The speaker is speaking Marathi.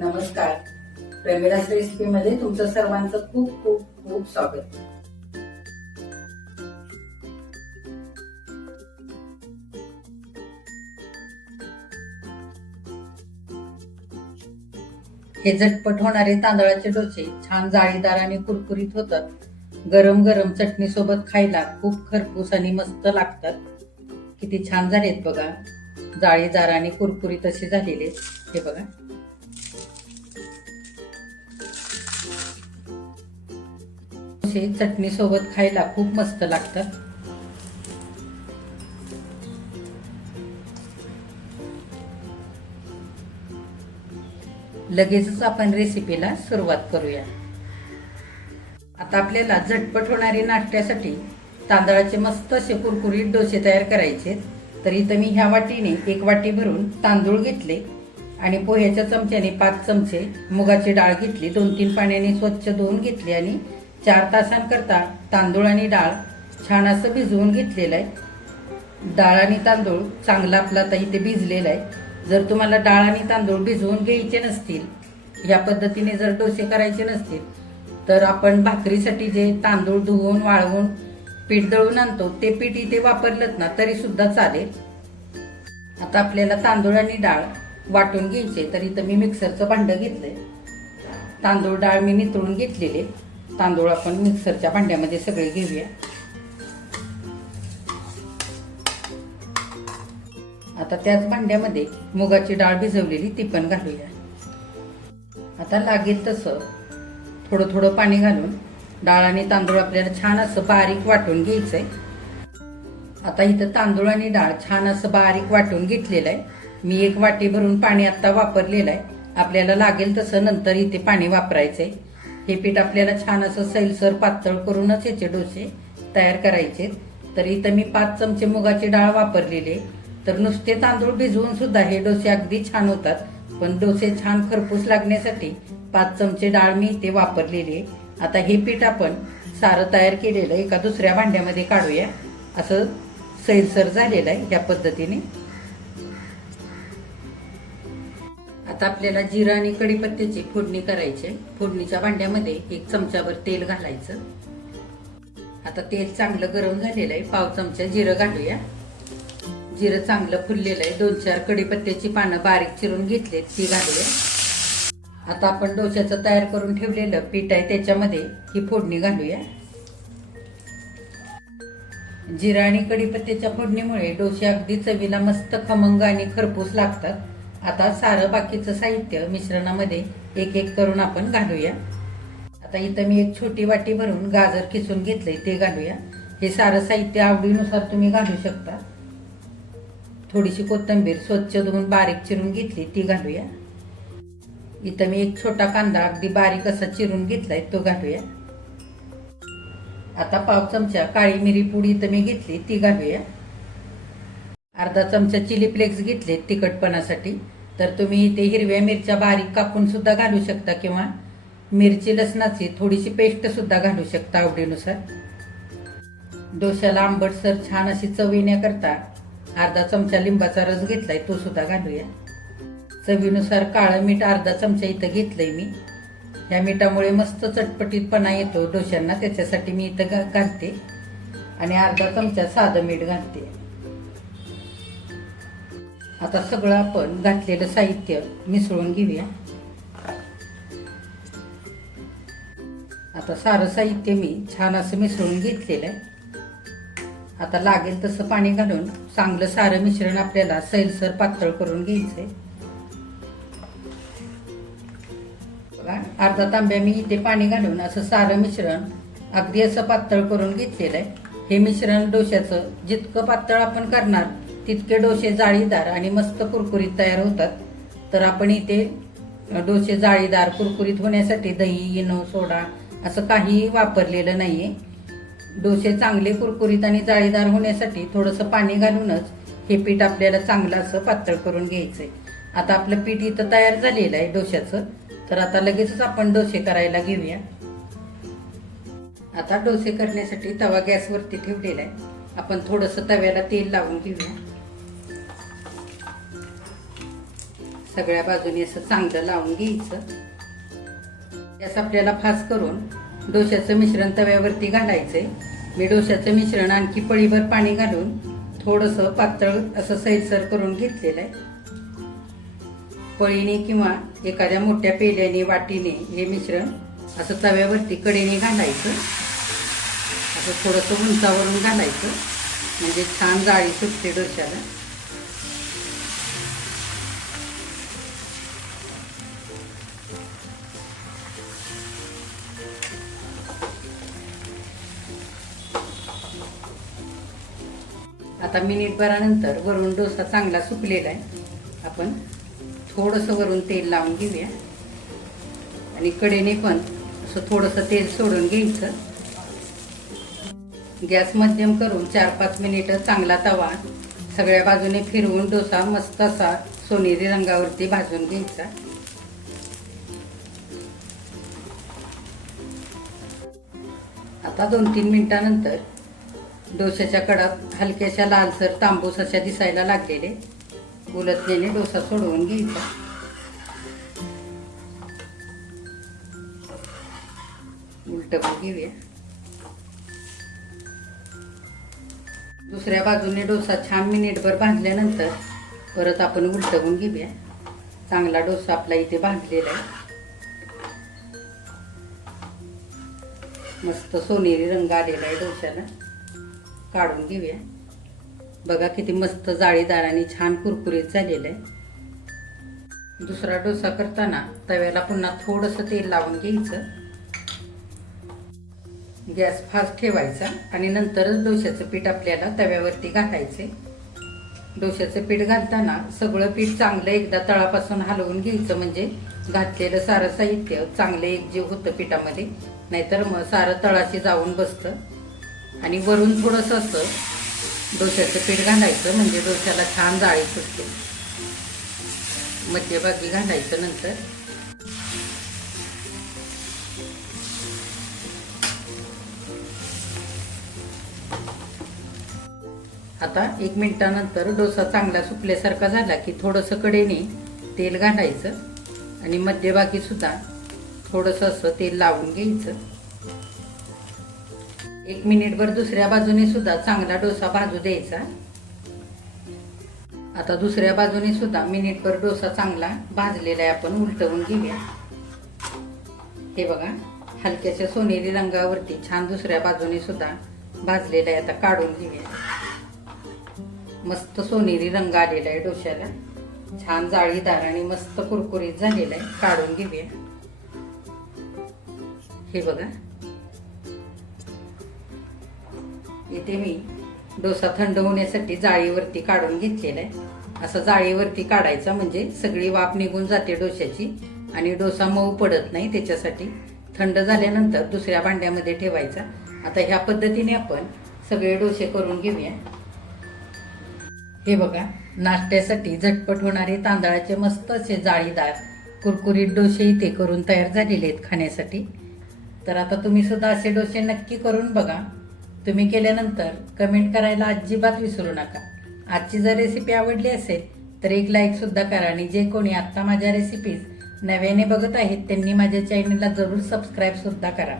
नमस्कार. प्रेमिराज रेसिपी मध्ये तुमचं सर्वांचं खूप खूप खूप स्वागत. हे झटपट होणारे तांदळाचे डोसे छान जाळीदार आणि कुरकुरीत होतात. गरम गरम चटणी सोबत खायला खूप खरपूस आणि मस्त लागतात. किती छान झालेत बघा. जाळीदार आणि कुरकुरीत असे झालेले. हे बघा. डोसे चटणी सोबत खायला खूप मस्त लागतात लगेचच आपण रेसिपीला सुरुवात करूया. आता आपल्याला झटपट होणारे नाश्त्यासाठी तांदळाचे मस्त असे कुरकुरीत डोसे तयार करायचे. तर इथं मी ह्या वाटीने एक वाटी भरून तांदूळ घेतले आणि पोह्याच्या चमच्याने पाच चमचे मुगाची डाळ घेतली. दोन तीन पाण्याने स्वच्छ धुवून घेतली आणि चार तासांकरता तांदूळ आणि डाळ छान असं भिजवून घेतलेलं आहे. डाळ आणि तांदूळ चांगला आपला आता इथे भिजलेला आहे. जर तुम्हाला डाळ आणि तांदूळ भिजवून घ्यायचे नसतील या पद्धतीने जर डोसे करायचे नसतील तर आपण भाकरीसाठी जे तांदूळ धुवून वाळवून पीठ दळून आणतो ते पीठ इथे वापरलं ना तरी सुद्धा चालेल. आता आपल्याला तांदूळ आणि डाळ वाटून घ्यायचे तर इथं मी मिक्सरचं भांडं घेतलंय. तांदूळ डाळ मी नितळून घेतलेले. तांदूळ आपण मिक्सरच्या भांड्यामध्ये सगळे घेऊया. आता त्याच भांड्यामध्ये मुगाची डाळ भिजवलेली ती पण घालूया. आता लागेल तसं थोडं थोडं पाणी घालून डाळ आणि तांदूळ आपल्याला छान असं बारीक वाटून घ्यायचंय. आता इथं तांदूळ आणि डाळ छान असं बारीक वाटून घेतलेलं आहे मी एक वाटी भरून पाणी आता वापरलेलं आहे आपल्याला लागेल तसं नंतर इथे पाणी वापरायचंय. हे पीठ आपल्याला छान असं सैलसर पातळ करूनच याचे डोसे तयार करायचे. तर इथं मी पाच चमचे मुगाची डाळ वापरलेली तर नुसते तांदूळ भिजवून सुद्धा हे डोसे अगदी छान होतात. पण डोसे छान खरपूस लागण्यासाठी पाच चमचे डाळ मी इथे वापरलेली आहे. आता हे पीठ आपण सारं तयार केलेलं एका दुसऱ्या भांड्यामध्ये काढूया. असं सैलसर झालेलं आहे. या पद्धतीने आता आपल्याला जिरा आणि कढीपत्त्याची फोडणी करायची. आहे. फोडणीच्या भांड्यामध्ये एक चमचाभर तेल घालायचं. आता तेल चांगलं गरम झालेलं आहे. पाव चमचा जिरं घालूया. जिरं चांगलं फुललेलं आहे. दोन चार कढीपत्त्याची पानं बारीक चिरून घेतलेत ती घालूया. आता आपण डोश्याचं तयार करून ठेवलेलं पीठ आहे त्याच्यामध्ये ही फोडणी घालूया. जिरा आणि कढीपत्त्याच्या फोडणीमुळे डोसे अगदी चवीला मस्त खमंग आणि खरपूस लागतात. आता सारं बाकीचं साहित्य मिश्रणामध्ये एक एक करून आपण घालूया. आता इथं मी एक छोटी वाटी भरून गाजर किसून घेतलंय ते घालूया. हे सारं साहित्य आवडीनुसार तुम्ही घालू शकता. थोडीशी कोथिंबीर स्वच्छ धुवून बारीक चिरून घेतली ती घालूया. इथं मी एक छोटा कांदा अगदी बारीक असा चिरून घेतलाय तो घालूया. आता पाव चमचा काळी मिरी पुडी इथं मी घेतली ती घालूया. अर्धा चमचा चिली फ्लेक्स घेतले तिखटपणासाठी. तर तुम्ही इथे हिरव्या मिरच्या बारीक कापून सुद्धा घालू शकता किंवा मिरची लसणाची थोडीशी पेस्ट सुद्धा घालू शकता आवडीनुसार. डोश्याला आंबटसर छान अशी चव येण्याकरता अर्धा चमचा लिंबाचा रस घेतलाय तो सुद्धा घालूया. चवीनुसार काळं मीठ अर्धा चमचा इथं घेतलंय मी. या मिठामुळे मस्त चटपटीतपणा येतो डोश्यांना त्याच्यासाठी मी इथं घा- घालते. आणि अर्धा चमचा साधं मीठ घालते. आता सगळं आपण घातलेलं साहित्य मिसळून घेऊया. आता सारं साहित्य मी छान असं मिसळून घेतलेलं आहे. आता लागेल तसं पाणी घालून चांगलं सारं मिश्रण आपल्याला सैलसर पातळ करून घ्यायचंय. बघा अर्धा तांब्या मी इथे पाणी घालून असं सारं मिश्रण अगदी असं पातळ करून घेतलेलं आहे. हे मिश्रण डोश्याचं जितकं पातळ आपण करणार तितके डोसे जाळीदार आणि मस्त कुरकुरीत तयार होतात. तर आपण इथे डोसे जाळीदार कुरकुरीत होण्यासाठी दही इनो सोडा असं काहीही वापरलेलं नाहीये. डोसे चांगले कुरकुरीत आणि जाळीदार होण्यासाठी थोडंसं पाणी घालूनच हे पीठ आपल्याला चांगलं असं पातळ करून घ्यायचंय. आता आपलं पीठ इथं तयार झालेलं आहे डोश्याचं. तर आता लगेचच आपण डोसे करायला घेऊया. आता डोसे करण्यासाठी तवा गॅसवरती ठेवलेला आहे. आपण थोडंसं तव्याला तेल लावून घेऊया. सगळ्या बाजूनी असं चांगलं लावून घ्यायचं. गॅस आपल्याला फास करून डोश्याचं मिश्रण तव्यावरती घालायचंय. मी डोश्याचं मिश्रण आणखी पळीभर पाणी घालून थोडंसं पातळ असं सैलसर करून घेतलेलं आहे. पळीने किंवा एखाद्या मोठ्या पेल्याने वाटीने हे मिश्रण असं तव्यावरती कडेने घालायचं. असं थोडंसं उंचावरून घालायचं. म्हणजे छान जाळी सुटते डोश्याला. आता मिनिटभरानंतर वरून डोसा चांगला सुकलेला आहे. आपण थोडंसं वरून तेल लावून घेऊया. आणि कडेने पण असं थोडंसं तेल सोडून घ्यायचं. गॅस मध्यम करून चार पाच मिनिटं चांगला तवा सगळ्या बाजूने फिरवून डोसा मस्त असा सोनेरी रंगावरती भाजून घ्यायचा. आता दोन तीन मिनिटानंतर डोश्याच्या कडात हलक्याशा लालसर तांबूस अशा दिसायला लागलेले. उलटलेले डोसा सोडवून घ्यायचा. उलट घेऊया. दुसऱ्या बाजूने डोसा छान मिनिटभर भाजल्यानंतर परत आपण उलटवून घेऊया. चांगला डोसा आपला इथे भाजलेला आहे. मस्त सोनेरी रंग आलेला आहे डोश्याला काढून घेऊया. बघा किती मस्त जाळीदार आणि छान कुरकुरीत झालेलं आहे दुसरा डोसा करताना तव्याला पुन्हा थोडंसं तेल लावून घ्यायचं. गॅस फास्ट ठेवायचा आणि नंतरच डोश्याचं पीठ आपल्याला तव्यावरती घालायचे डोश्याचं पीठ घालताना सगळं पीठ चांगलं एकदा तळापासून हलवून घ्यायचं म्हणजे घातलेलं सारं साहित्य चांगलं एकजीव होतं पिठामध्ये. नाहीतर मग सारं तळाशी जाऊन बसतं. आणि वरून थोडंसं असं डोश्याचं पीठ घालायचं म्हणजे डोश्याला छान जाळी सुटते. मध्यभागी घालायचं नंतर. आता एक मिनिटानंतर डोसा चांगला सुकल्यासारखा झाला की थोडंसं कडेने तेल घालायचं आणि मध्यभागी सुद्धा थोडंसं असं तेल लावून घ्यायचं. एक मिनिटभर दुसऱ्या बाजूने सुद्धा चांगला डोसा भाजू द्यायचा. आता दुसऱ्या बाजूने सुद्धा मिनिटभर डोसा चांगला भाजलेला आहे आपण उलटवून घेऊया. हे बघा हलक्याच्या सोनेरी रंगावरती छान दुसऱ्या बाजूने सुद्धा भाजलेला आहे. आता काढून घेऊया. मस्त सोनेरी रंग आलेला आहे डोश्याला. छान जाळीदार आणि मस्त कुरकुरीत झालेला आहे. काढून घेऊया. हे बघा इथे मी डोसा थंड होण्यासाठी जाळीवरती काढून घेतलेला आहे. असं जाळीवरती काढायचा म्हणजे सगळी वाफ निघून जाते डोश्याची आणि डोसा मऊ पडत नाही त्याच्यासाठी थंड झाल्यानंतर दुसऱ्या भांड्यामध्ये ठेवायचा. आता ह्या पद्धतीने आपण सगळे डोसे करून घेऊया. हे बघा नाश्त्यासाठी झटपट होणारे तांदळाचे मस्त असे जाळीदार कुरकुरीत डोसे इथे करून तयार झालेले आहेत खाण्यासाठी. तर आता तुम्ही सुद्धा असे डोसे नक्की करून बघा. तुम्ही केल्यानंतर कमेंट करायला अजिबात विसरू नका. आजची जर रेसिपी आवडली असेल तर एक लाईकसुद्धा करा आणि जे कोणी आत्ता माझ्या रेसिपीज नव्याने बघत आहेत त्यांनी माझ्या चॅनलला जरूर सबस्क्राईब सुद्धा करा.